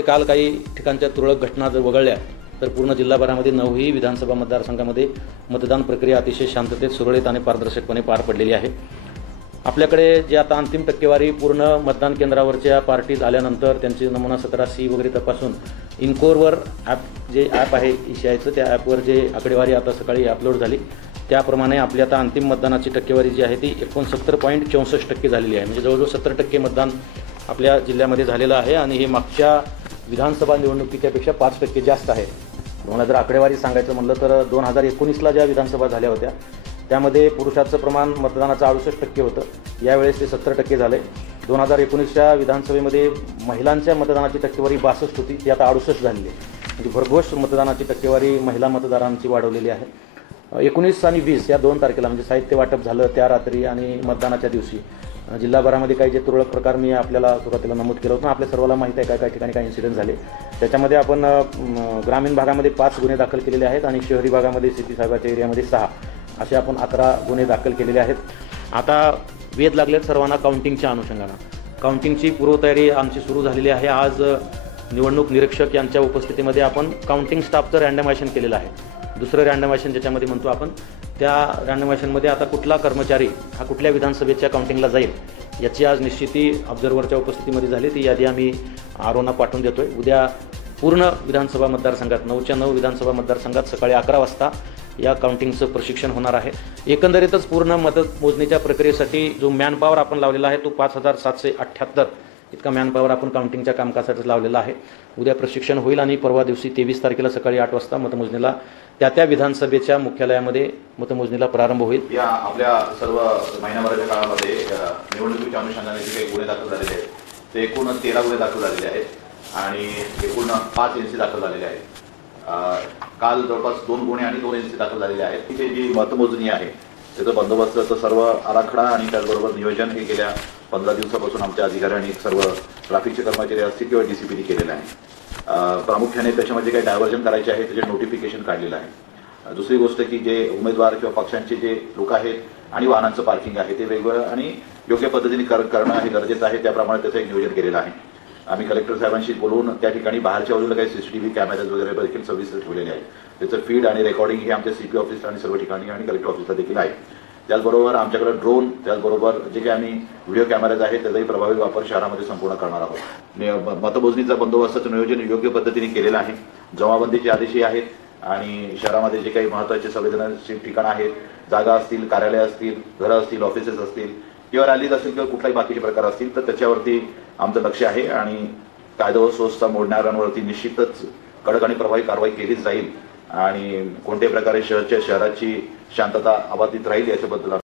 भले काल काही ठिकाणच्या तुरळक घटना जर वगळल्या तर पूर्ण जिल्हाभरामध्ये 9ही विधानसभा मतदारसंघामध्ये मतदान प्रक्रिया अतिशय शांततेत, सुरळीत आणि पारदर्शकपणे पार पडलेली आहे। आपल्याकडे जे आता अंतिम टक्केवारी पूर्ण मतदान केंद्रावरच्या पार्टीज आल्यानंतर त्यांची नमुना 17C वगैरे तपासून इनकोरवर जे ॲप आहे ईशायचं, त्या ॲपवर जे आकडेवारी आता सकाळी अपलोड झाली त्याप्रमाणे आपली आता अंतिम मतदानाची टक्केवारी जी आहे ती 69.64% झालेली आहे। म्हणजे जवळजवळ 70% मतदान आपल्या जिल्ह्यामध्ये झालेलं आहे आणि हे मागच्या विधानसभा निवडणुकीच्यापेक्षा 5% जास्त आहे। तुम्हाला जर आकडेवारी सांगायचं म्हणलं तर 2019ला ज्या विधानसभा झाल्या होत्या त्यामध्ये पुरुषाचं प्रमाण मतदानाचं 68% होतं, यावेळेस ते 70% झाले। 2019च्या विधानसभेमध्ये महिलांच्या मतदानाची टक्केवारी 62 होती, ती आता 68 झालेली आहे। म्हणजे भरघोस मतदानाची टक्केवारी महिला मतदारांची वाढवलेली आहे। 19 आणि 20 या 2 तारखेला म्हणजे साहित्य वाटप झालं त्या रात्री आणि मतदानाच्या दिवशी जिल्हाभरामध्ये काही जे तुरळक प्रकार मी आपल्याला सुरुवातीला नमूद केलं होतं, आपल्या सर्वांना माहिती आहे काय ठिकाणी काय इन्सिडेंट झाले। त्याच्यामध्ये आपण ग्रामीण भागामध्ये 5 गुन्हे दाखल केलेले आहेत आणि शहरी भागामध्ये सिटी साहेबाच्या एरियामध्ये 6 असे आपण 11 गुन्हे दाखल केलेले आहेत। आता वेध लागलेत सर्वांना काउंटिंगच्या अनुषंगानं। काउंटिंगची पूर्वतयारी आमची सुरू झालेली आहे। आज निवडणूक निरीक्षक यांच्या उपस्थितीमध्ये आपण काउंटिंग स्टाफचं रँडमायझेशन केलेलं आहे। दुसरं रँडमायझेशन ज्याच्यामध्ये म्हणतो आपण, त्या रँडमायझेशनमध्ये आता कुठला कर्मचारी हा कुठल्या विधानसभेच्या काउंटिंगला जाईल याची आज निश्चिती ऑब्झर्व्हरच्या उपस्थितीमध्ये झाली। ती यादी आम्ही आरोना पाठवून देतोय। उद्या पूर्ण विधानसभा मतदारसंघात 9च्या 9 विधानसभा मतदारसंघात सकाळी 11 वाजता या काउंटिंगचं प्रशिक्षण होणार आहे। एकंदरीतच पूर्ण मतमोजणीच्या प्रक्रियेसाठी जो मॅनपॉवर आपण लावलेला आहे तो 5778 इतका मॅनपॉवर आपण काउंटिंगच्या कामकाजासाठी लावलेला आहे। उद्या प्रशिक्षण होईल आणि परवा दिवशी 23 तारखेला सकाळी 8 वाजता मतमोजणीला त्या विधानसभेच्या मुख्यालयामध्ये मतमोजणीला प्रारंभ होईल। या आपल्या सर्व महिन्याभराच्या काळामध्ये निवडणुकीच्या अनुषंगाने जे काही गुन्हे दाखल झालेले आहेत ते एकूण 13 गुन्हे दाखल झालेले आहेत आणि एकूण 5 NC दाखल झालेले आहेत। काल जवळपास 2 गुन्हे आणि 2 NC दाखल झालेले आहेत। तिथे जी मतमोजणी आहे त्याचं बंदोबस्ताचं सर्व आराखडा आणि त्याचबरोबर नियोजन हे गेल्या 15 दिवसापासून आमच्या अधिकाऱ्यांनी सर्व ट्रॅफिकचे कर्मचारी असतील किंवा DCPने केलेलं आहे। प्रामुख्याने त्याच्यामध्ये काही डायव्हर्जन करायचे आहे त्याचे नोटिफिकेशन काढलेलं आहे। दुसरी गोष्ट की जे उमेदवार किंवा पक्षांचे जे लोक आहेत आणि वाहनांचं पार्किंग आहे ते वेगवेगळं आणि योग्य पद्धतीने करणं हे गरजेचं आहे, त्याप्रमाणे त्याचं एक नियोजन केलेलं आहे। आम्ही कलेक्टर साहेबांशी बोलून त्या ठिकाणी बाहेरच्या बाजूला काही CCTV कॅमेराज वगैरे देखील सविस्तर ठेवलेले आहेत। त्याचं फीड आणि रेकॉर्डिंग हे आमच्या CP ऑफिस आणि सर्व ठिकाणी आणि कलेक्टर ऑफिसला देखील आहे। त्याचबरोबर आमच्याकडे ड्रोन, त्याचबरोबर जे काही आम्ही व्हिडिओ कॅमेराज आहेत त्याचाही प्रभावी वापर शहरामध्ये संपूर्ण करणार आहोत। मतमोजणीचा बंदोबस्ताचं नियोजन योग्य पद्धतीने केलेलं आहे। जमाबंदीचे आदेशही आहेत आणि शहरामध्ये जे काही महत्त्वाचे संवेदनशील ठिकाणं आहेत, जागा असतील, कार्यालय असतील, घरं असतील, ऑफिसेस असतील किंवा रॅलीज असतील किंवा कुठलाही बाकीचे प्रकार असतील तर त्याच्यावरती आमचं लक्ष आहे आणि कायदा व सुव्यवस्था मोडणाऱ्यांवरती निश्चितच कडक आणि प्रभावी कारवाई केलीच जाईल आणि कोणत्याही प्रकारे शहराची शांतता अबाधित राहील याच्याबद्दल